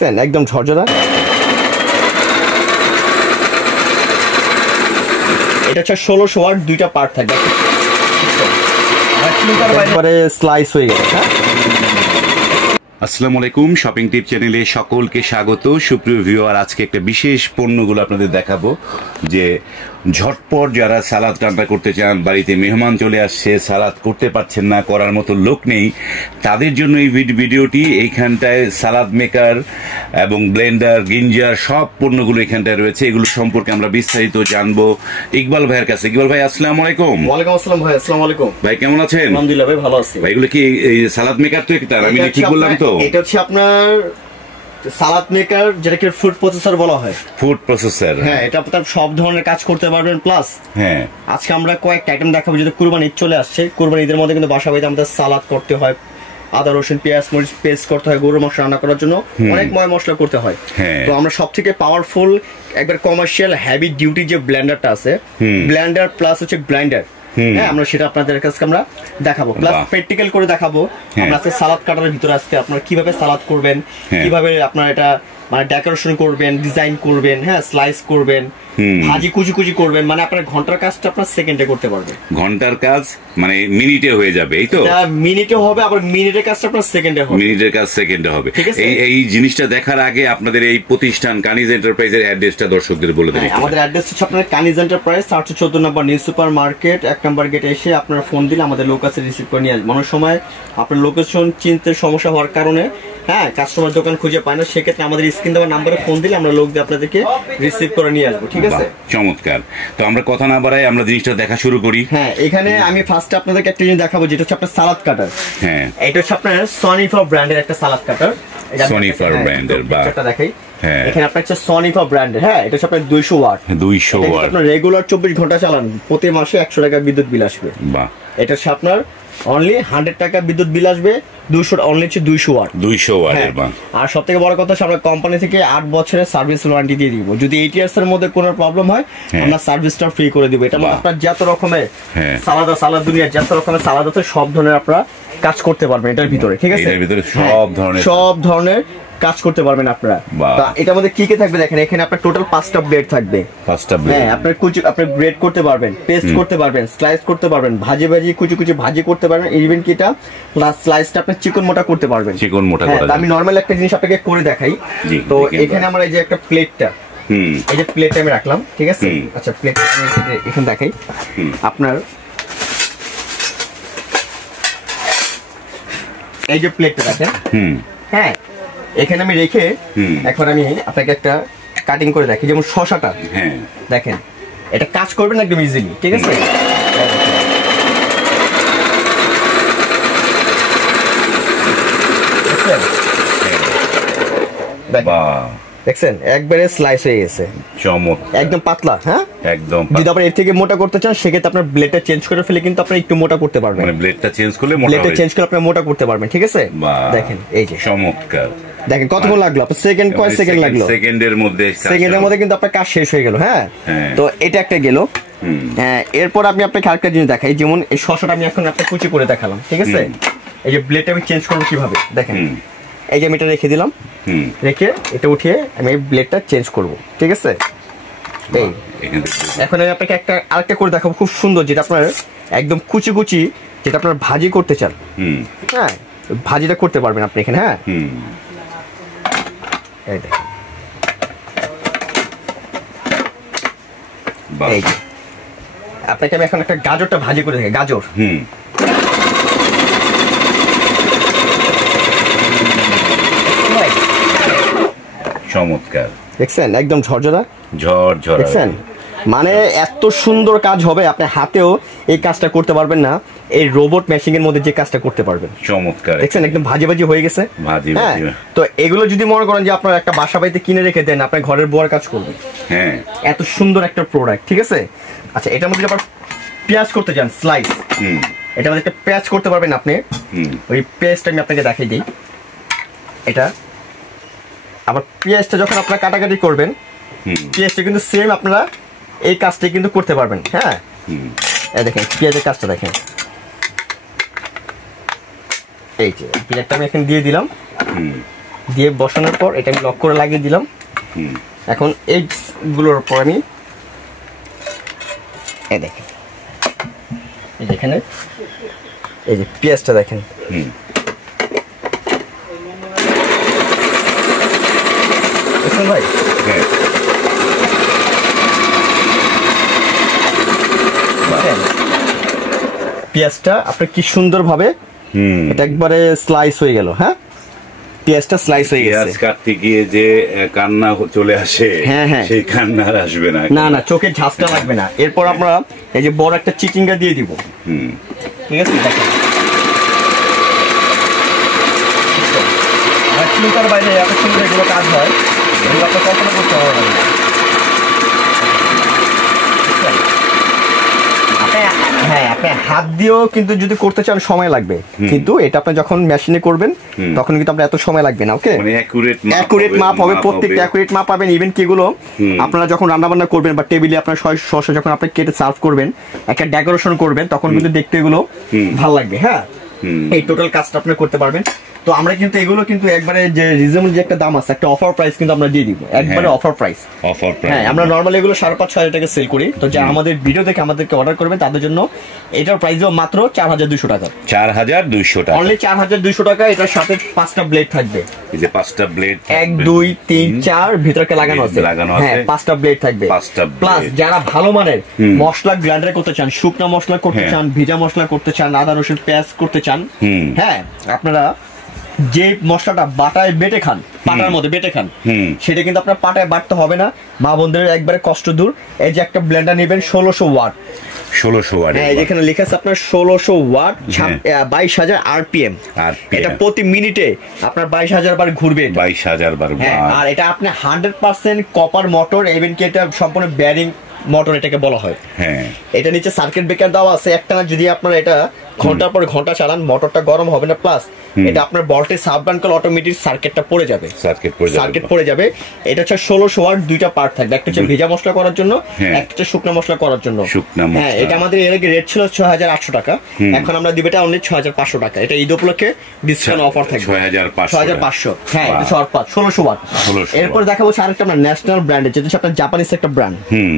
দেখছেন একদম ঝরঝরা। এটা হচ্ছে 1600 ওয়াট, দুইটা পার্ট থাকবে, একবারে স্লাইস হয়ে গেছে। হ্যাঁ, আসসালামু আলাইকুম, শপিং টিপ চ্যানেলে সকলকে স্বাগত। সুপ্রিয় ভিউয়ার, আজকে একটা বিশেষ পণ্যগুলো আপনাদের দেখাবো যে ঝটপট যারা সালাদ রান্না করতে চান, বাড়িতে মেহমান চলে আসছে, সালাদ করতে পারছেন না, করার মতো লোক নেই, তাদের জন্য এই ভিডিওটি। এইখানটায় সালাদ মেকার এবং ব্লেন্ডার, গিঞ্জার সব পণ্যগুলো এখানটায় রয়েছে। এগুলো সম্পর্কে আমরা বিস্তারিত জানবো ইকবাল ভাইয়ের কাছে। ইকবাল ভাই, আসসালামু আলাইকুম। ওয়ালাইকুম আসসালাম ভাই। আসসালামু আলাইকুম ভাই, কেমন আছেন? আলহামদুলিল্লাহ ভাই, ভালো আছি। ভাই, এগুলো কি এই সালাদ মেকার? তো একটা আমি ঠিক বললাম তো? এটা হচ্ছে আপনার সালাদ মেকার, যেটাকে ফুড প্রসেসর বলা হয়। ফুড প্রসেসর, হ্যাঁ, এটা আপনার সব ধরনের কাজ করতে পারবেন। প্লাস হ্যাঁ, আজকে আমরা কয়েকটা আইটেম দেখাবো। যদি কুরবানি ঈদ চলে আসছে, কুরবানি ঈদের মধ্যে কিন্তু বাসা বাড়িতে আমাদের সালাদ করতে হয়, আদা রসুন পেঁয়াজ মরিচ পেস্ট করতে হয়, গরুর মাংস রান্না করার জন্য অনেক ময় মশলা করতে হয়। তো আমরা সব থেকে পাওয়ারফুল একবার কমার্শিয়াল হেভি ডিউটি যে ব্লেন্ডারটা আছে, ব্লেন্ডার প্লাস হচ্ছে গ্রাইন্ডার, হ্যাঁ, আমরা সেটা আপনাদের কাছে আমরা দেখাবো, প্লাস প্র্যাকটিক্যাল করে দেখাবো। আমরা আজকে সালাদ কাটারের ভিতরে আজকে আপনারা কিভাবে সালাদ করবেন, কিভাবে আপনারা এটা মানে ডেকোরেশন করবেন, ডিজাইন করবেন, হ্যাঁ, স্লাইস করবেন, ভাজি কুচি কুচি করবেন, মানে আপনার ঘন্টার কাজটা আপনার সেকেন্ডে করতে পারবেন। ঘন্টার কাজ মানে মিনিটে হয়ে যাবে, এই তো? মিনিটে হবে, আবার মিনিটের কাজটা আপনার সেকেন্ডে হবে। মিনিটের কাজ সেকেন্ডে হবে। এই জিনিসটা দেখার আগে আপনাদের এই প্রতিষ্ঠান কানিজ এন্টারপ্রাইজের অ্যাড্রেসটা দর্শকদের বলে দেবেন। আমাদের অ্যাড্রেস হচ্ছে আপনার কানিজ এন্টারপ্রাইজ, 814 নম্বর নিউ সুপার মার্কেট, 1 নম্বর গেটে এসে আপনারা ফোন দিলে আমাদের লোক আছে রিসিভ করে নিয়ে আসবে। অনেক সময় আপনার লোকেশন চিনতে সমস্যা হওয়ার কারণে, হ্যাঁ, কাস্টমার দোকান খুঁজে পায় না, সেক্ষেত্রে আমাদের স্ক্রিন দেওয়ার নাম্বারে ফোন দিলে আমরা লোক দিয়ে আপনাদেরকে রিসিভ করে নিয়ে আসবো। ঠিক আছে, চমৎকার। তো আমরা কথা না বাড়াই, আমরা জিনিসটা দেখা শুরু করি। হ্যাঁ, এখানে আমি ফার্স্টে আপনাদেরকে একটা জিনিস দেখাবো, যেটা হচ্ছে আপনার সালাদ কাটার। হ্যাঁ, এটা হচ্ছে আপনার সনিফা ব্র্যান্ডের একটা সালাদ কাটার। সনিফা ব্র্যান্ডের, বা এটা দেখাই। হ্যাঁ, এখানে আপনার হচ্ছে সনিফা ব্র্যান্ডের। হ্যাঁ, এটা হচ্ছে আপনার 200 ওয়াট। 200 ওয়াট আপনার রেগুলার 24 ঘন্টা চালান, প্রতি মাসে 100 টাকা বিদ্যুৎ বিল আসবে। বাহ, এটা হচ্ছে আপনার অনলি 100 টাকা বিদ্যুৎ বিল আসবে। 200 ওয়াট। 200 ওয়াটের। বাহ, আর সবথেকে বড় কথা হচ্ছে আমরা কোম্পানি থেকে 8 বছরের সার্ভিস ওয়ারেন্টি দিয়ে দিব। যদি 8 ইয়ার্স এর মধ্যে কোনো প্রবলেম হয়, আমরা সার্ভিসটা ফ্রি করে দিব। এটা আপনার যত রকমের সালাদ দুনিয়ার যত রকমের সালাদ আছে, সব ধরনের আপনারা কাজ করতে পারবেন এটার ভিতরে। ঠিক আছে, এর ভিতরে সব ধরনের কাজ করতে পারবেন আপনারা। এটার মধ্যে কি কি থাকবে দেখেন, এখানে আপনার টোটাল 5টা ব্লেড থাকবে। 5টা ব্লেড, হ্যাঁ, আপনার কুচি আপনি গ্রেড করতে পারবেন, পেস্ট করতে পারবেন, স্লাইস করতে পারবেন, ভাজি কুচি কুচি ভাজি করতে পারবেন, ইভেন কিটা প্লাস স্লাইসটা আপনি চিকন মোটা করতে পারবেন। চিকন মোটা করা যায়। আমি নরমাল একটা জিনিস আপনাকে করে দেখাই। তো এখানে আমরা এই যে একটা প্লেটটা, এই যে প্লেটটা আমি রাখলাম, ঠিক আছে? আচ্ছা, প্লেট আমি এখানে দেখাই। আপনার এই যে প্লেটটা দেখেন, হ্যাঁ, এখানে আমি রেখে এখন আমি আপনাকে একটা কাটিং করে রাখি। যেমন শসাটা, হ্যাঁ, দেখেন, এটা কাজ করবেন একদম ইজিলি। ঠিক আছে, দেখছেন একবারে স্লাইস হয়ে গেছে, একদম পাতলা। হ্যাঁ, একদম। যদি আপনি এর থেকে মোটা করতে চান, সেক্ষেত্রে আপনার ব্লেডটা চেঞ্জ করে ফেলে কিন্তু আপনি একটু মোটা করতে পারবেন। মানে ব্লেডটা চেঞ্জ করলে আপনি মোটা করতে পারবেন। ঠিক আছে, দেখেন এই যে চমৎকার। দেখেন কতক্ষণ লাগলো, আপনার সেকেন্ড, কয় সেকেন্ড লাগলো, সেকেন্ডের মধ্যে কিন্তু আপনার কাজ শেষ হয়ে গেল। হ্যাঁ, তো এটা একটা গেল। হ্যাঁ, এরপর আমি আপনাকে আরেকটা জিনিস দেখাই। যেমন এই শসাটা আমি এখন আপনাকে কুচি করে দেখালাম। ঠিক আছে, এই যে ব্লেডটা আমি চেঞ্জ করবো কিভাবে, দেখেন, এই যে আমি এটা রেখে দিলাম, রেখে এটা উঠিয়ে আমি ব্লেডটা চেঞ্জ করব। ঠিক আছে, এই এখন আমি আপনাকে আরেকটা করে দেখাবো খুব সুন্দর, যেটা আপনার একদম কুচি কুচি, যেটা আপনার ভাজি করতে চান, হ্যাঁ, ভাজিটা করতে পারবেন আপনি এখানে। হ্যাঁ, এই দেখেন, এই যে আপনাকে আমি এখন একটা গাজরটা ভাজি করে দেখাই। গাজর, চমৎকার, দেখছেন একদম ঝরঝরা, দেখছেন, মানে এত সুন্দর কাজ হবে। আপনি হাতেও এই কাজটা করতে পারবেন না, এই রোবট মেশিং এর মধ্যে যে কাজটা করতে পারবেন। চমৎকার, দেখছেন একদম ভাজি ভাজি হয়ে গেছে। হ্যাঁ, তো এগুলো যদি মনে করেন যে আপনার একটা বাসা বাড়িতে কিনে রেখে দেন, আপনার ঘরের বুয়ার কাজ করবেন। হ্যাঁ, এত সুন্দর একটা প্রোডাক্ট। ঠিক আছে, আচ্ছা, এটার মধ্যে আবার পেঁয়াজ করতে চান, স্লাইস, এটার মধ্যে একটা পেঁয়াজ করতে পারবেন আপনি। ওই পেঁয়াজটা আমি আপনাকে দেখাই দিই। এটা আবার পেঁয়াজটা যখন আপনারা কাটাকাটি করবেন, পেঁয়াজটা কিন্তু সেম আপনারা এই কাজটাই কিন্তু করতে পারবেন। হ্যাঁ, দেখেন পেঁয়াজের কাজটা দেখেন, এই যে প্লেটটা আমি এখন দিয়ে দিলাম। দিয়ে বসানোর পর এটা আমি লক করে লাগিয়ে দিলাম। এখন এইগুলোর উপর আমি দেখেন এখানে এই যে পেঁয়াজটা দেখেন, ভাই পেঁয়াজটা আপনার কি সুন্দর ভাবে এটা একবারে স্লাইস হয়ে গেল। হ্যাঁ, পেঁয়াজটা স্লাইস হয়ে গেছে। পেঁয়াজ কাটতে গিয়ে যে কান্না চলে আসে, সেই কান্না আর আসবে না। না না, চোখের ঝাঁজটা লাগবে না। এরপর আমরা এই যে বড় একটা চিচিঙ্গা দিয়ে দিব। ঠিক আছে, দেখেন আর চিন্তার বাইরে এত সুন্দর এগুলো কাজ হয়, এগুলো আপনার কল্পনা করতে পারবেন না। হ্যাঁ, আপনি হাত দিয়েও কিন্তু যদি করতে চান সময় লাগবে, কিন্তু এটা আপনি যখন মেশিনে করবেন তখন কিন্তু আপনার এত সময় লাগবে না। ওকে, মানে অ্যাকুরেট মাপ হবে, প্রত্যেকটা অ্যাকুরেট মাপ পাবেন। ইভেন কিগুলো আপনারা যখন রান্না বান্না করবেন বা টেবিলে আপনার শসা যখন আপনি কেটে সার্ভ করবেন, একটা ডেকোরেশন করবেন, তখন কিন্তু দেখতে এগুলো ভালো লাগবে। হ্যাঁ, এই টোটাল কাজটা আপনি করতে পারবেন। তো আমরা কিন্তু এগুলো কিন্তু একবারে যে রিজনেবল যে একটা দাম আছে, একটা অফার প্রাইস কিন্তু আমরা দিয়ে দিব, একবারে অফার প্রাইস। হ্যাঁ, আমরা নরমালি এগুলো 5,500 টাকা সেল করি। তো যারা আমাদের ভিডিও দেখে আমাদেরকে অর্ডার করবেন তাদের জন্য এটার প্রাইস মাত্র 4,200 টাকা। 4,200 টাকা, অনলি 4,200 টাকা। এটার সাথে 5টা ব্লেড থাকবে। এই যে 5টা ব্লেড, 1 2 3 4 ভিতরকে লাগানো আছে। হ্যাঁ, 5টা ব্লেড থাকবে। প্লাস যারা ভালো মানের মশলা গ্রাইন্ডার করতে চান, শুকনো মশলা করতে চান, ভিজা মশলা করতে চান, আদা রসুন পেঁয়াজ করতে চান, হ্যাঁ, আপনারা যে মশলাটা বাটায় বেটে খান, পাটার মধ্যে বেটে খান, সেটা কিন্তু আপনার পাটায় বাটতে হবে না। মা বোনদের একবারে কষ্ট দূর। এই যে একটা ব্লেন্ডার নেবেন 1600 ওয়াট। 1600 ওয়াট, হ্যাঁ, যেখানে লেখা আছে আপনার 1600 ওয়াট, 22,000 আরপিএম। এটা প্রতি মিনিটে আপনার 22,000 বার ঘুরবে। 22,000 বার। আর এটা আপনি 100% কপার মোটর, ইভেন কি এটা সম্পূর্ণ বেয়ারিং মোটর এটাকে বলা হয়। হ্যাঁ, এটা নিচে সার্কিট ব্রেকার দেওয়া আছে একটা না। যদি আপনারা এটা ঘন্টার পর ঘন্টা চালান, মোটরটা গরম হবে না। প্লাস এটা আপনার ভোল্টেজ সাব ডাউন করলে অটোমেটিক সার্কিটটা পড়ে যাবে, সার্কিট পড়ে যাবে। এটা হচ্ছে 1600 ওয়াট, দুইটা পার্ট থাকবে, একটা হচ্ছে ভেজা মশলা করার জন্য, একটা হচ্ছে শুকনো মশলা করার জন্য। হ্যাঁ, এটা আমাদের এর আগে রেট ছিল 6,800 টাকা, এখন আমরা দিব এটা অনলি 6,500 টাকা। এটা ঈদ উপলক্ষে ডিসকাউন্ট অফার থাকবে 6,500। হ্যাঁ, এটা 1600 ওয়াট। এরপর দেখাবো আরেকটা আমরা ন্যাশনাল ব্র্যান্ডের, যেটা হচ্ছে আপনার জাপানিজ একটা ব্র্যান্ড,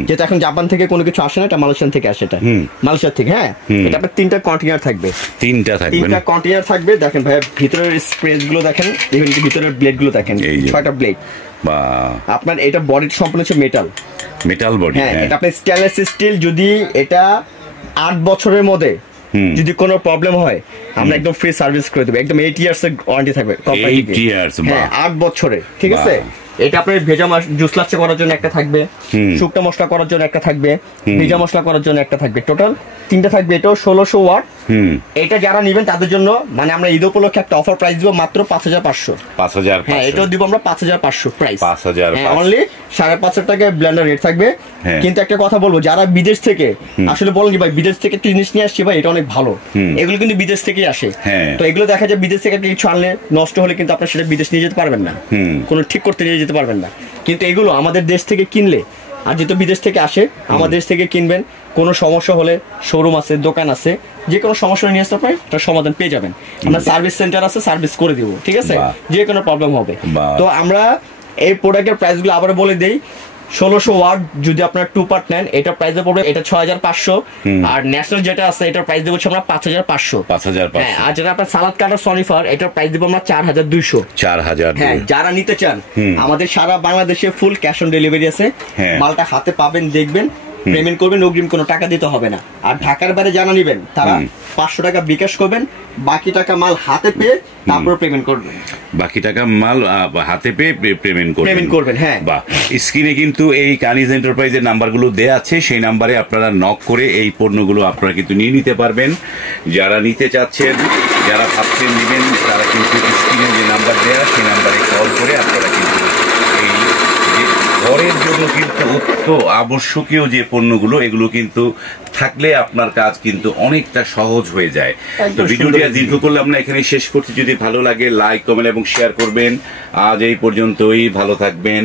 যেটা এখন জাপান থেকে কোনো কিছু আসে না, এটা মালয়েশিয়ান থেকে আসে। এটা মালয়েশিয়া থেকে। হ্যাঁ, এটা আপনার 3টা কন্টেইনার থাকবে। 3টা কন্টেইনার থাকবে। দেখেন ভাই, ভিতরের স্প্রেস গুলো দেখেন, ইভেন কি ভিতরের ব্লেড গুলো দেখেন, 6টা ব্লেড। আপনার এটা বডি সম্পূর্ণ হচ্ছে মেটাল বডি। হ্যাঁ, এটা আপনার স্টেনলেস স্টিল। যদি এটা 8 বছরের মধ্যে যদি কোনো প্রবলেম হয়, আমরা একদম ফ্রি সার্ভিস করে দেব। একদম 8 ইয়ার্স এর ওয়ারেন্টি থাকবে কোম্পানি থেকে। 8 ইয়ার্স, হ্যাঁ, 8 বছরে। ঠিক আছে, এটা আপনার ভেজা জুস লাচ্ছা করার জন্য একটা থাকবে, শুকনো মশলা করার জন্য একটা থাকবে, ভেজা মশলা করার জন্য একটা থাকবে। টোটাল 3টা থাকবে। এটাও 1600 ওয়াট। এটা যারা নেবেন তাদের জন্য মানে আমরা ঈদ উপলক্ষে একটা অফার প্রাইস দিব মাত্র 5,500। হ্যাঁ, এটাও দিব আমরা 5,500 প্রাইস। 5,000 অনলি 5,500 টাকায় ব্লেন্ডার রেট থাকবে। কিন্তু একটা কথা বলবো, যারা বিদেশ থেকে আসলে বলেন কি ভাই বিদেশ থেকে জিনিস নিয়ে আসছি ভাই, এটা অনেক ভালো, এগুলো কিন্তু বিদেশ থেকেই আসে। তো এগুলো দেখা যায় বিদেশ থেকে কিছু আনলে নষ্ট হলে কিন্তু আপনার সেটা বিদেশ নিয়ে যেতে পারবেন না, কোনো ঠিক করতে নিয়ে যেতে পারবেন না। কিন্তু এগুলো আমাদের দেশ থেকে কিনলে, আর যেহেতু বিদেশ থেকে আসে, আমাদের দেশ থেকে কিনবেন, কোনো সমস্যা হলে শোরুম আছে, দোকান আছে, যে কোনো সমস্যা নিয়ে আসতে পারে তার সমাধান পেয়ে যাবেন। আমরা সার্ভিস সেন্টার আছে, সার্ভিস করে দিব। ঠিক আছে, যে কোনো প্রবলেম হবে। তো আমরা এই প্রোডাক্টের প্রাইসগুলো আবার বলে দেই। 1600 ওয়াট যদি আপনার 2 পার্ট নেন, এটা প্রাইস পড়বে এটা 6,500। আর ন্যাশনাল যেটা আছে এটার প্রাইস দেবো আমরা 5,500। হ্যাঁ, আর যেটা আপনার সালাদ কাটার সনিফার, এটার প্রাইস দেবো আমরা 4,200। হ্যাঁ, যারা নিতে চান আমাদের সারা বাংলাদেশে ফুল ক্যাশ অন ডেলিভারি আছে। মালটা হাতে পাবেন, দেখবেন, পেমেন্ট করবেন, অগ্রিম কোনো টাকা দিতে হবে না। আর ঢাকার বাইরে জানা নিবেন তারা 500 টাকা বিকাশ করবেন, বাকি টাকা মাল হাতে পেয়ে তারপর পেমেন্ট করবেন। বাকি টাকা মাল হাতে পেয়ে পেমেন্ট করবেন। হ্যাঁ, বা স্ক্রিনে কিন্তু এই কানিজ এন্টারপ্রাইজের নাম্বারগুলো দেয়া আছে, সেই নাম্বারে আপনারা নক করে এই পণ্যগুলো আপনারা কিন্তু নিয়ে নিতে পারবেন। যারা নিতে চাচ্ছেন, যারা ভাবছেন নেবেন, তারা কিন্তু স্ক্রিনে যে নাম্বার দেয়া সেই নাম্বারে কল করে আপনারা কিন্তু এই ঘরের জন্য কিন্তু অত্যন্ত আবশ্যকীয় যে পণ্যগুলো, এগুলো কিন্তু থাকলে আপনার কাজ কিন্তু অনেকটা সহজ হয়ে যায়। তো ভিডিওটি আর দীর্ঘ করলে আমরা এখানে শেষ করছি। যদি ভালো লাগে লাইক, কমেন্ট এবং শেয়ার করবেন। আজ এই পর্যন্তই, ভালো থাকবেন।